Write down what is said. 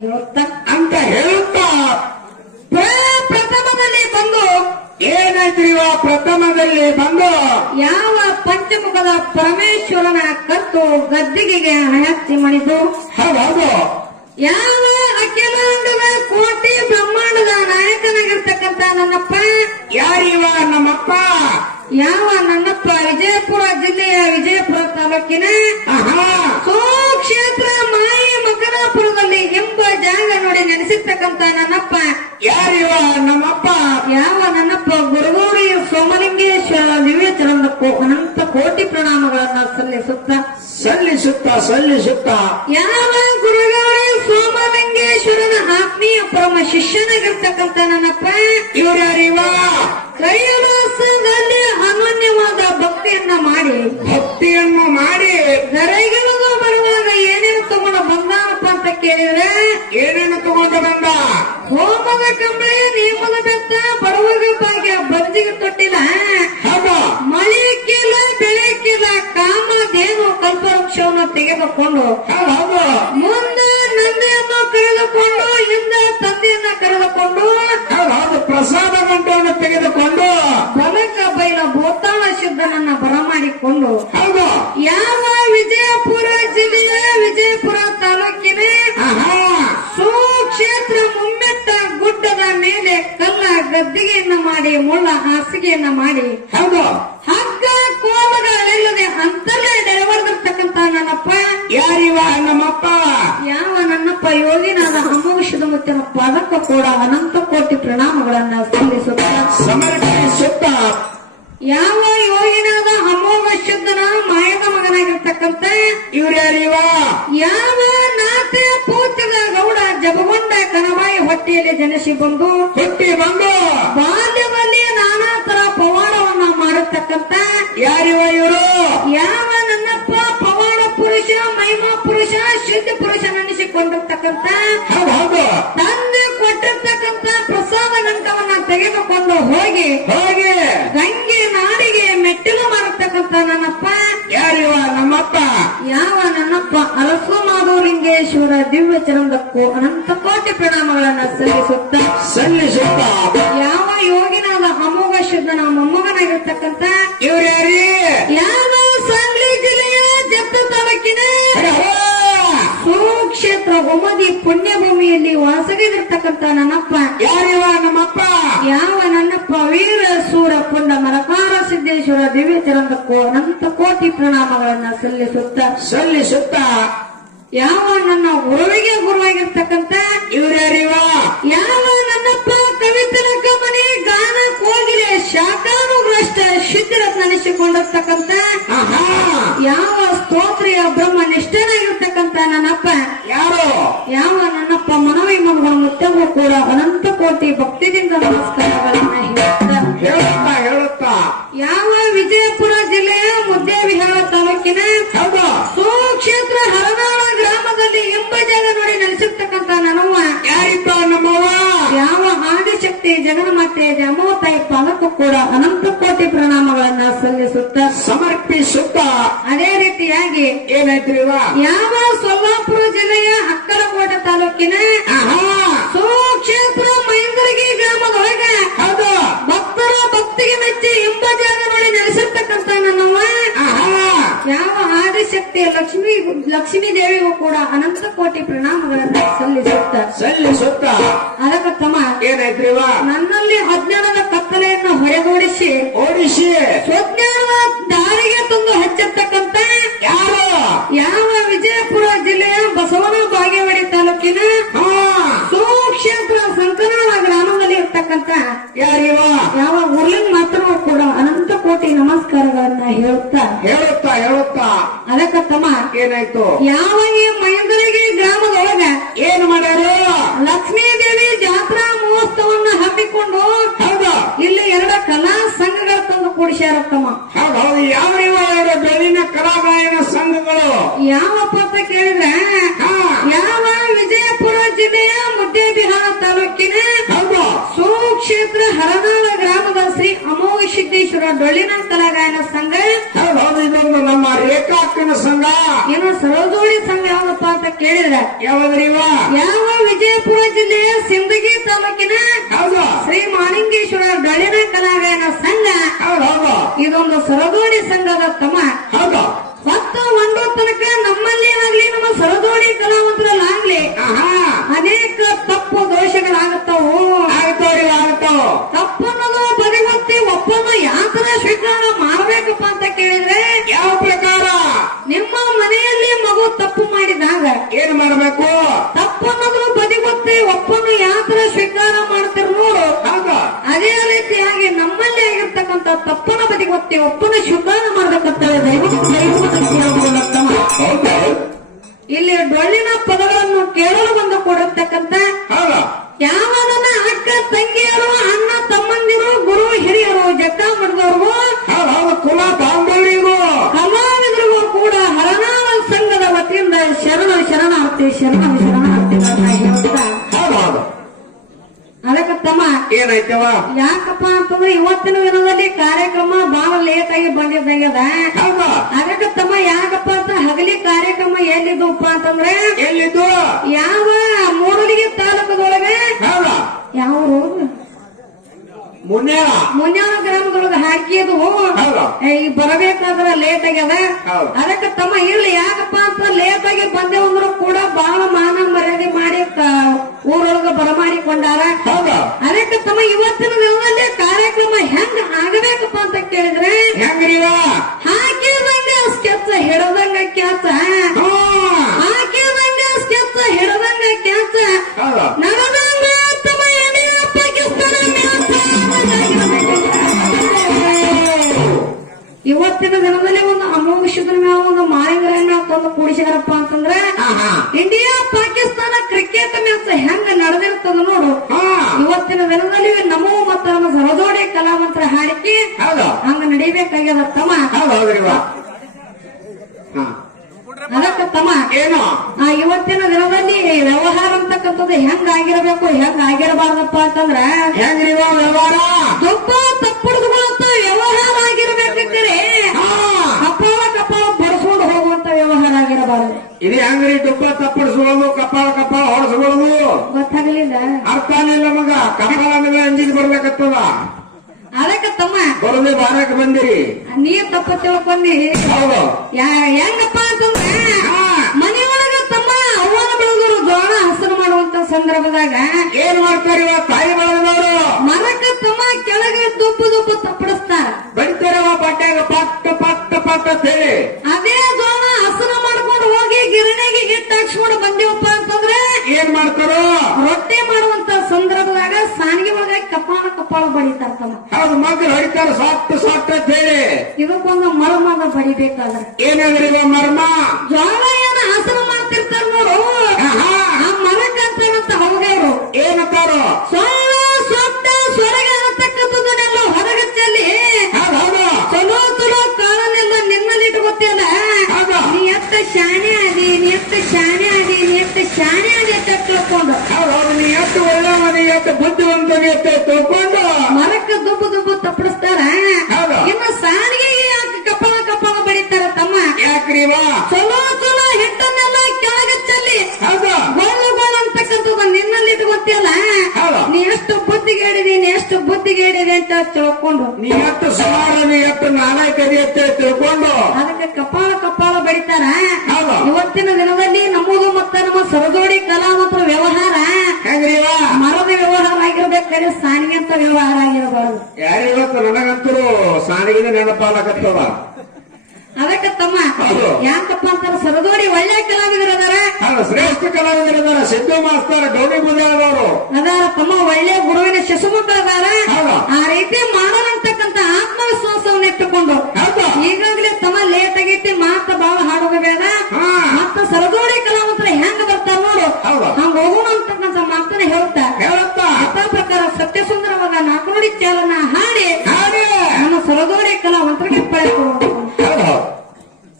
ಅಂತ ಹೇಳುತ್ತಾ ಪ್ರ- ಪ್ರಥಮದಲ್ಲಿ ಬಂದು ಏನಾಯ್ತ್ರಿವ ಪ್ರಥಮದಲ್ಲಿ ಬಂದು ಯಾವ ಪಂಚಮುಖದ ಪರಮೇಶ್ವರನ ಕತ್ತು ಗದ್ದಿಗೆಗೆ ಹಣಚ್ಚಿ ಮಣಿದು ಹೌದು. ಯಾವ ಅಖಿಲಾಂಡದ ಕೋಟಿ ಬ್ರಹ್ಮಾಂಡದ ನಾಯಕನಾಗಿರ್ತಕ್ಕಂಥ ನನ್ನಪ್ಪ ಯಾರಿವ ನಮ್ಮಪ್ಪ? ಯಾವ ನನ್ನಪ್ಪ ವಿಜಯಪುರ ಜಿಲ್ಲೆಯ ವಿಜಯಪುರ ತಾಲೂಕಿನ ಆಹಾ ಸುಕ್ಷೇತ್ರ ಮಾಯಿ ಮಕರಾಪುರದಲ್ಲಿ ಎಂಬ ಜಾಗ ನೋಡಿ ನೆನೆಸಿರ್ತಕ್ಕಂಥ ನನ್ನಪ್ಪ ಯಾರಿವ ನಮ್ಮಪ್ಪ ಯಾವ ನನ್ನಪ್ಪ? ಗುರುಗೌರಿ ಸೋಮಲಿಂಗೇಶ ದಿವ್ಯ ಚರಣಕ್ಕೂ ಅನಂತ ಕೋಟಿ ಪ್ರಣಾಮಗಳನ್ನ ಸಲ್ಲಿಸುತ್ತ. ಸಲ್ಲಿಸುತ್ತ ಸಲ್ಲಿಸುತ್ತ. ಯಾವ ಗುರುಗೌರಿ ಸೋಮಲಿಂಗೇಶ್ವರನ ಆತ್ಮೀಯ ಪರಮ ಶಿಷ್ಯನಾಗಿರ್ತಕ್ಕಂತ ನನ್ನಪ್ಪ? ಇವರಿವ ಕೈಲಾಸದಲ್ಲಿ ಅನನ್ಯವಾದ ಭಕ್ತಿಯನ್ನ ಮಾಡಿ. ಭಕ್ತಿಯನ್ನು ಮಾಡಿ. ದರಗಿಳಿದು ಬರುವಾಗ ಏನೇನು ತಗೊಂಡು ಬಂದಾರಪ್ಪ ಅಂತ ಕೇಳಿದ್ರೆ ಹೋಮದ ಕಂಬಳಿ ನೇಮದ ಬೆತ್ತ ಬಡವಗ ಭಾಗ್ಯ ಬಂಜಿಗೆ ತೊಟ್ಟಿಲ್ಲ ಹೌದು ಮಳೆಕ್ಕಿಲ್ಲ ಬೆಳಕಿಲ್ಲ ಕಾಮಧೇನು ಕಲ್ಪವೃಕ್ಷವನ್ನು ತೆಗೆದುಕೊಂಡು ಹೌದು ಹೌದು. ಮುಂದೆ ನಂದಿಯನ್ನು ಕರೆದುಕೊಂಡು ಹಿಂದೆ ತಂದೆಯನ್ನ ಕರೆದುಕೊಂಡು ಪ್ರಸಾದ ಗಂಟವನ್ನು ತೆಗೆದುಕೊಂಡು ಬಲಕ ಬೈಲ ಭೂತಾಳ ಶುದ್ಧನನ್ನ ಬರಮಾಡಿಕೊಂಡು ಹೌದು. ಯಾವ ಗದ್ದಿಗೆಯನ್ನ ಮಾಡಿ ಮುಳ್ಳ ಹಾಸಿಗೆಯನ್ನ ಮಾಡಿ. ಹೌದು. ಹಗ್ಗ ಕೋಲುಗಳಿಲ್ಲದೆ ಅಂತಲೇ ನೆರವರ್ದಿರ್ತಕ್ಕಂತ ನನ್ನಪ್ಪ. ಯಾರಿವ? ನಮ್ಮಪ್ಪ. ಯಾವ ನನ್ನಪ್ಪ? ಯೋಗಿನಾದ ಅಮೋಷದ ಮತ್ತೆ ಪದಕ ಕೂಡ ಅನಂತ ಕೋಟಿ ಪ್ರಣಾಮಗಳನ್ನ ಸಲ್ಲಿಸುತ್ತ. ಸಮರ್ಪಿಸುತ್ತ ಯಾವ ಯೋಗಿನಾದ ಅಮೋಘ ಶುದ್ಧನ ಮಾಯದ ಮಗನಾಗಿರ್ತಕ್ಕಂತ ಇವ್ರ್ಯಾರಿವ? ಯಾವ ಹೊಟ್ಟೆಯಲ್ಲಿ ಜನಿಸಿ ಬಂದು ಹುಟ್ಟಿ ಬಂದು ಬಾಲ್ಯದಲ್ಲಿ ನಾನಾ ತರ ಪವಾಡವನ್ನ ಮಾಡತಕ್ಕಂತ ಯಾರಿವ ಇವರು? ಯಾವ ನನ್ನಪ್ಪ ಪವಾಡ ಪುರುಷ ಮಹಿಮಾ ಪುರುಷ ಶುದ್ಧ ಪುರುಷ ನೆನೆಸಿಕೊಂಡಿರ್ತಕ್ಕಂತ ತಂದೆ ಕೊಟ್ಟಿರ್ತಕ್ಕಂಥ ಪ್ರಸಾದ ಗಂಟವನ್ನ ತೆಗೆದುಕೊಂಡು ಹೋಗಿ ಹೋಗಿ. ಗಂಗೆ ನಾಡಿಗೆ ಮೆಟ್ಟಿಲು ಮಾಡತಕ್ಕಂತ ನನ್ನಪ್ಪ ಯಾರಿವ ನಮ್ಮಪ್ಪ ಯಾವ ನನ್ನಪ್ಪ ಅರಸು ಮಾಧವಲಿಂಗೇಶ್ವರ ದಿವ್ಯ ಚರಂದಕ್ಕೂ ಅನಂತ ಕೋಟಿ ಪ್ರಣಾಮಗಳನ್ನ ಸಲ್ಲಿಸುತ್ತ ಸಲ್ಲಿಸುತ್ತ. ಯಾವ ಯೋಗಿನಾದ ಅಮೋಘ ಶುದ್ಧನ ಮೊಮ್ಮಗನಾಗಿರ್ತಕ್ಕಂಥ ಇವ್ರ್ಯಾರಿ ಯಾವ ಸಾಂಗ್ಲಿ ಜಿಲ್ಲೆಯ ಜಪ್ತ ತಾಲೂಕಿನ ಸುಕ್ಷೇತ್ರ ಪುಣ್ಯ ಪುಣ್ಯಭೂಮಿಯಲ್ಲಿ ವಾಸವಿದಿರ್ತಕ್ಕಂಥ ನನ್ನಪ್ಪ. ಯಾರಿವ ನಮ್ಮಪ್ಪ? ಯಾವ ನನ್ನಪ್ಪ ವೀರ ಸೂರ ಪುಂಡ ಮರಕಾರ ಸಿದ್ದೇಶ್ವರ ದಿವ್ಯ ಚರಂದಕ್ಕೂ ಅನಂತ ಕೋಟಿ ಪ್ರಣಾಮಗಳನ್ನ ಸಲ್ಲಿಸುತ್ತ. ಸಲ್ಲಿಸುತ್ತ. ಯಾವ ನನ್ನ ಗುರುವಿಗೆ ಗುರುವಾಗಿರ್ತಕ್ಕಂಥ ಇವ್ರ್ಯಾರಿವ ಕೂಡ ಅನಂತ ಕೋಟಿ ಪ್ರಣಾಮಗಳನ್ನ ಸಲ್ಲಿಸುತ್ತ ಸಮರ್ಪಿಸುತ್ತ ಅದೇ ರೀತಿಯಾಗಿ ಏನಾಯ್ತು ಯಾವ ಸೋಲಾಪುರ ಜಿಲ್ಲೆಯ ಅಕ್ಕಲಕೋಟೆ ತಾಲೂಕಿನ ಸುಕ್ಷೇತ್ರ ಮಹೇಂದ್ರಗಿ ಗ್ರಾಮದೊಳಗ ಹೌದು. ಭಕ್ತರ ಭಕ್ತಿಗೆ ಮೆಚ್ಚಿ ಹಿಂಬಜಾರ ನೋಡಿ ನೆಲೆಸಿರ್ತಕ್ಕಂಥ ಆಹಾ! ಯಾವ ಆದಿಶಕ್ತಿಯ ಲಕ್ಷ್ಮೀ ಲಕ್ಷ್ಮೀ ದೇವಿಗೂ ಕೂಡ ಅನಂತ ಕೋಟಿ ಪ್ರಣಾಮಗಳನ್ನ ಸಲ್ಲಿಸುತ್ತ. ಸಲ್ಲಿಸುತ್ತ. ಅದಕ್ಕ ತಮ್ಮ ಏನಾಯ್ತ್ರಿವ ನನ್ನಲ್ಲಿ ಅಜ್ಞಾನದ ಕತ್ತಲೆಯನ್ನು ಹೊರಗೂಡಿಸಿ ಓಡಿಸಿ. ಸ್ವಜ್ಞಾನದ ದಾರಿಗೆ ತಂದು ಹೆಚ್ಚತಕ್ಕಂತ ಯಾರು? ಯಾವ ವಿಜಯಪುರ ಜಿಲ್ಲೆಯ ಬಸವನ ಬಾಗೇವಾಡಿ ತಾಲೂಕಿನ ಸುಕ್ಷೇತ್ರ ಸಂಕನಾಳ ಗ್ರಾಮದಲ್ಲಿ ಇರ್ತಕ್ಕಂತ ಯಾರಿವ? ಯಾವ ಉರ್ಲಿಂಗ್ ಮಾತ್ರ ಕೂಡ ಅನಂತ ಕೋಟಿ ನಮಸ್ಕಾರಗಳನ್ನ ಹೇಳುತ್ತಾ ಹೇಳುತ್ತಾ ಹೇಳುತ್ತಾ. ಅದಕ್ಕ ತಮ್ಮ ಏನಾಯ್ತು? ಯಾವ ಈ ಮೈಂದರಿಗೆ ಗ್ರಾಮದೊಳಗ ಏನ್ ಮಾಡ್ಯಾರು ಲಕ್ಷ್ಮೀ ದೇವಿ ಜಾತ್ರಾ ಮಹೋತ್ಸವನ್ನ ಹಮ್ಮಿಕೊಂಡು ಹೌದು ಇಲ್ಲಿ ಎರಡು ಕಲಾ ಸಂಘಗಳ ಕೂಡಿಸ್ಯಾರತ್ತಮ್ಮ ಹೌದು ಯಾವ ಬೆಳಿನ ಎರಡು ಕಲಾಗಾಯನ ಸಂಘಗಳು? ಯಾವ ಅಂತ ಕೇಳಿದ್ರೆ ಯಾವ ವಿಜಯಪುರ ಜಿಲ್ಲೆಯ ಮುದ್ದೇಬಿಹಾಳ ತಾಲೂಕಿನ ಹೌದು. ಸುಕ್ಷೇತ್ರ ಹರನಾಳ ಗ್ರಾಮದ ಶ್ರೀ ಅಮೋಘ ಸಿದ್ದೇಶ್ವರ ಡೊಳ್ಳಿನ ಕಲಾಗಾಯನ ಸಂಘ? ಹೌದು. ಇದೊಂದು ನಮ್ಮ ರೇಖಾಕ್ಕನ ಸಂಘ. ಏನೋ ಸರೋಜೋಡಿ ಸಂಘ ಯಾವ್ದಪ್ಪ ಅಂತ ಕೇಳಿದ್ರೆ? ಯಾವ್ದ್ರಿವ ಯಾವ ವಿಜಯಪುರ ಜಿಲ್ಲೆಯ ಸಿಂದಗಿ ತಾಲೂಕಿನ ಹೌದು. ಶ್ರೀ ಮಾಲಿಂಗೇಶ್ವರ ಗಳಿನ ಕಲಾಗಾಯನ ಸಂಘ. ಹೌದು ಇದೊಂದು ಸರದೋಡಿ ಸಂಘದ ತಮ ಹೌದು. ಹತ್ತು ಒಂದು ತನಕ ನಮ್ಮಲ್ಲಿ ಆಗ್ಲಿ ನಮ್ಮ ಸರದೋಡಿ ಕಲಾವಂತರಲ್ಲಾಗ್ಲಿ ಆಹಾ. ಅನೇಕ ತಪ್ಪು ದೋಷಗಳಾಗುತ್ತವು. ಆಗ್ತಾವ ತಪ್ಪನ್ನೋದು ಬದಿಗೊತ್ತಿ ಒಪ್ಪನ್ನು ಯಾತರ ಸ್ವೀಕಾರ ಮಾಡಬೇಕಪ್ಪ ಅಂತ ಕೇಳಿದ್ರೆ ಯಾವ ಪ್ರಕಾರ ನಿಮ್ಮ ಮನೆಯಲ್ಲಿ ಮಗು ತಪ್ಪು ಮಾಡಿದಾಗ ಏನ್ ಮಾಡ್ಬೇಕು? ತಪ್ಪನ್ನೋದು ಬದಿಗೊತ್ತೆ ಒಪ್ಪನ್ನು ಯಾತ್ರ ಸ್ವೀಕಾರ ಮಾಡ್ತಿರ್ ನೋಡು. ಅದೇ ರೀತಿಯಾಗಿ ನಮ್ಮಲ್ಲಿ ಆಗಿರ್ತಕ್ಕಂತ ತಪ್ಪನ ಬದಿಗೊತ್ತೆ ಒಪ್ಪನ ಸ್ವೀಕಾರ ಮಾಡ್ಬೇಕಂತ ದಯವಿಟ್ಟು ಇಲ್ಲಿ ಡೊಳ್ಳಿನ ಪದಗಳನ್ನು ಕೇಳಲು ಅದಕ್ಕೆ ತಮ್ಮ ಏನಾಯ್ತವ? ಯಾಕಪ್ಪ ಅಂತಂದ್ರೆ ಇವತ್ತಿನ ದಿನದಲ್ಲಿ ಕಾರ್ಯಕ್ರಮ ಬಹಳ ಲೇಟ್ ಆಗಿ ಬಂದಿದ್ದಾಗ್ಯದ ಅದಕ್ಕ ತಮ್ಮ ಯಾಕಪ್ಪ ಅಂತ ಹಗಲಿ ಕಾರ್ಯಕ್ರಮ ಎಲ್ಲಿದ್ದಪ್ಪ ಅಂತಂದ್ರೆ? ಎಲ್ಲಿದ್ದು? ಯಾವ ಮೂಡಲಿಗೆ ತಾಲೂಕದೊಳಗೆ. ಯಾವ ಊರು? ಮುನ್ನೇಳ ಮುನ್ಯಾಳ ಗ್ರಾಮದೊಳಗೆ ಹಾಕಿದ್ದು ಹೌದು. ಈಗ ಬರಬೇಕಾದ್ರ ಲೇಟ್ ಆಗ್ಯದ. ಅದಕ್ಕೆ ತಮ್ಮ ಇರ್ಲಿ ಯಾಕಪ್ಪ ಅಂತ ಲೇಟ್ ಆಗಿ ಬಂದೇವಂದ್ರು ಕೂಡ ಬಹಳ ಮಾನ ಮರ್ಯಾದೆ ಮಾಡಿ ಊರೊಳಗ ಬರಮಾಡಿಕೊಂಡಾರ ಅದಕ್ಕೆ ತಮ್ಮ ಇವತ್ತಿನ ದಿನದಲ್ಲಿ ಕಾರ್ಯಕ್ರಮ ಹೆಂಗ್ ಆಗಬೇಕಪ್ಪ ಅಂತ ಕೇಳಿದ್ರೆ ಹೆಂಗ್ರೀವಾ? ಹಾಕಿದಂಗ ತಂದು ಕೂಡಿಸಿದಾರಪ್ಪ ಅಂತಂದ್ರೆ ಇಂಡಿಯಾ ಪಾಕಿಸ್ತಾನ ಕ್ರಿಕೆಟ್ ಮ್ಯಾಚ್ ಹೆಂಗ್ ನಡೆದಿರ್ತದ ನೋಡು. ಇವತ್ತಿನ ದಿನದಲ್ಲಿ ನಮೋ ಮತ್ತು ನಮ್ಮ ಸರದೋಡಿ ಕಲಾವಂತರ ಹಾಡಿಕೆ ಹಂಗ ನಡಿಬೇಕಾಗ್ಯದ ತಮ್ಮ ಅದಕ್ಕ ತಮ್ಮ ಏನು? ಇವತ್ತಿನ ದಿನದಲ್ಲಿ ವ್ಯವಹಾರ ಅಂತಕ್ಕಂಥದ್ದು ಹೆಂಗ್ ಆಗಿರಬೇಕು ಹೆಂಗ್ ಆಗಿರಬಾರ್ದಪ್ಪ ಅಂತಂದ್ರ ಹೆಂಗ್ರಿವ ವ್ಯವಹಾರ? ದೊಡ್ಡ ಹೆಂಗ್ರಿ ಡುಬ್ಬ ತಪ್ಪಡಿಸ್ಕೊಳ್ಳೋದು ಕಪಾಳ ಕಪಾಳ ಹೊಡೆಸ್ಕೊಳ್ಳೋದು? ಗೊತ್ತಾಗಲಿಲ್ಲ. ಅರ್ಥನಿಲ್ಲ ಮಗ ಕಪಾಳ ಅಂದ್ರೆ ಅಂಜಿದ್ ಬರ್ಬೇಕತ್ತದ. ಅದಕ್ಕೆ ತಮ್ಮ. ಬರೋದೇ ಬಾರಕ್ ಬಂದಿರಿ. ನೀರ್ ತಪ್ಪ ತಿಳ್ಕೊಂಡಿ ಹೌದು. ಹೆಂಗಪ್ಪ ಅಂತಂದ್ರೆ ಮನೆಯೊಳಗ ತಮ್ಮ ಅವ್ವನ ಬೆಳೆದವರು ಜೋಳ ಹಸನ ಮಾಡುವಂತ ಸಂದರ್ಭದಾಗ ಏನ್ ಮಾಡ್ತಾರೆ ಇವ ತಾಯಿ ಬಳಗದವರು ಮರಕ್ಕ ತಮ್ಮ ಕೆಳಗೆ ದುಪ್ಪು ದುಪ್ಪು ತಪ್ಪಡಿಸ್ತಾರ. ಬಡಿತಾರವ ಬಟ್ಟೆಗ ಪಕ್ಕ ಪಕ್ಕ ಪಟ್ಟ ಅಂತ ಹೇಳಿ ಅದೇ ಜೋಳ ಹಸನ ಮಾಡ್ಕೊಂಡು ಹೋಗಿ ಗಿರಣಿಗೆ ಹಿಟ್ಟು ಹಾಕ್ಸ್ಕೊಂಡು ಬಂದೇವಪ್ಪ ಅಂತಂದ್ರೆ ಏನ್ ಮಾಡ್ತಾರೋ ರೊಟ್ಟಿ ಮಾಡುವಂತ ಸಂದರ್ಭದಾಗ ಸಾನಿಗೆ ಒಳಗೆ ಕಪಾಳ ಬಡಿತಾರ ತಮ್ಮ ಹೌದು ಮಗ ಹೊಡಿತಾರ ಸಾಟ್ ಸಾಟ್ ಅಂತ ಹೇಳಿ. ಇದಕ್ಕೊಂದು ಮರಮದ ಬಡಿಬೇಕಾದ್ರೆ. ಏನಾದ್ರಿವ ಮರ್ಮ? ಜೋಳ ಏನ ಆಸನ ಮಾಡ್ತಿರ್ತಾರ ನೋಡು. ಆ ಮರಕ್ಕಂತ ಹೌದೇರು ಏನಂತಾರೋ? ಸೊಳ್ಳ ಸೊಟ್ಟ ಸೊರಗ ಅನ್ನತಕ್ಕಂಥದ್ದನ್ನೆಲ್ಲ ಹೊರಗೆ ಚೆಲ್ಲಿ ಹೌದು ಹೌದು. ಚಲೋ ಚಲೋ ಕಾಲನೆಲ್ಲ ನಿಮ್ಮಲ್ಲಿ ಇಟ್ಕೊತಿಯಲ್ಲ ಹೌದು. ನೀ ಎತ್ತ ಶಾಣೆ ಆದಿ ನೀ ಎತ್ತ ಶಾಣೆ ಆದಿ ನೀ ಎತ್ತ ಶಾಣೆ ಆದಿ ಅಂತ ತಿಳ್ಕೊಂಡು ಹೌದು ಹೌದು. ನೀ ಎತ್ತ ಒಳ್ಳೆಯವನಿ ಎಷ್ಟು ಬುದ್ಧಿವಂತನಿ ತಿಳ್ಕೊಂಡು ಎಷ್ಟು ಬುದ್ಧಿಗೇಡಿದೀನಿ ಎಷ್ಟು ಬುದ್ಧಿಗೇಡಿದೆ ಅಂತ ತಿಳ್ಕೊಂಡು. ನೀ ಎಷ್ಟು ಸುಮಾರು ನೀ ಎಷ್ಟು ಕದಿ ಅಂತ ತಿಳ್ಕೊಂಡು. ಅದಕ್ಕೆ ಕಪಾಳ ಕಪಾಳ ಬಡಿತಾರ. ಹೌದು. ಇವತ್ತಿನ ದಿನದಲ್ಲಿ ನಮ್ಮದು ಮತ್ತ ನಮ್ಮ ಸರದೋಡಿ ಕಲಾವಂತರ ವ್ಯವಹಾರ ಹೆಂಗ್ರಿವ ಮರದ ವ್ಯವಹಾರ ಆಗಿರ್ಬೇಕಾದ್ರೆ ಸಾನಿಗೆ ಅಂತ ವ್ಯವಹಾರ ಆಗಿರಬಾರದು. ಯಾರಿವತ್ತು ನನಗಂತರೂ ಸಾಣಿಗೆ ನೆನಪಾಲಕತ್ತವ ಅದಕ್ಕ ತಮ್ಮ ಯಾಕಪ್ಪ ಅಂತ ಸರದೋರಿ ಒಳ್ಳೆ ಕಲಾವಿದರದಾರ. ಶ್ರೇಷ್ಠ ಕಲಾವಿದರದಾರ ಸಿದ್ದು ಮಾಸ್ತಾರ ಗೌರಿ ಮುಂದಾಳದವರು ಅದಾರ ತಮ್ಮ ಒಳ್ಳೆ ಗುರುವಿನ ಶಿಶುಮುಖ ಅದಾರ ಆ ರೀತಿ ಮಾಡೋಣ ಆತ್ಮವಿಶ್ವಾಸವನ್ನು ಇಟ್ಟುಕೊಂಡು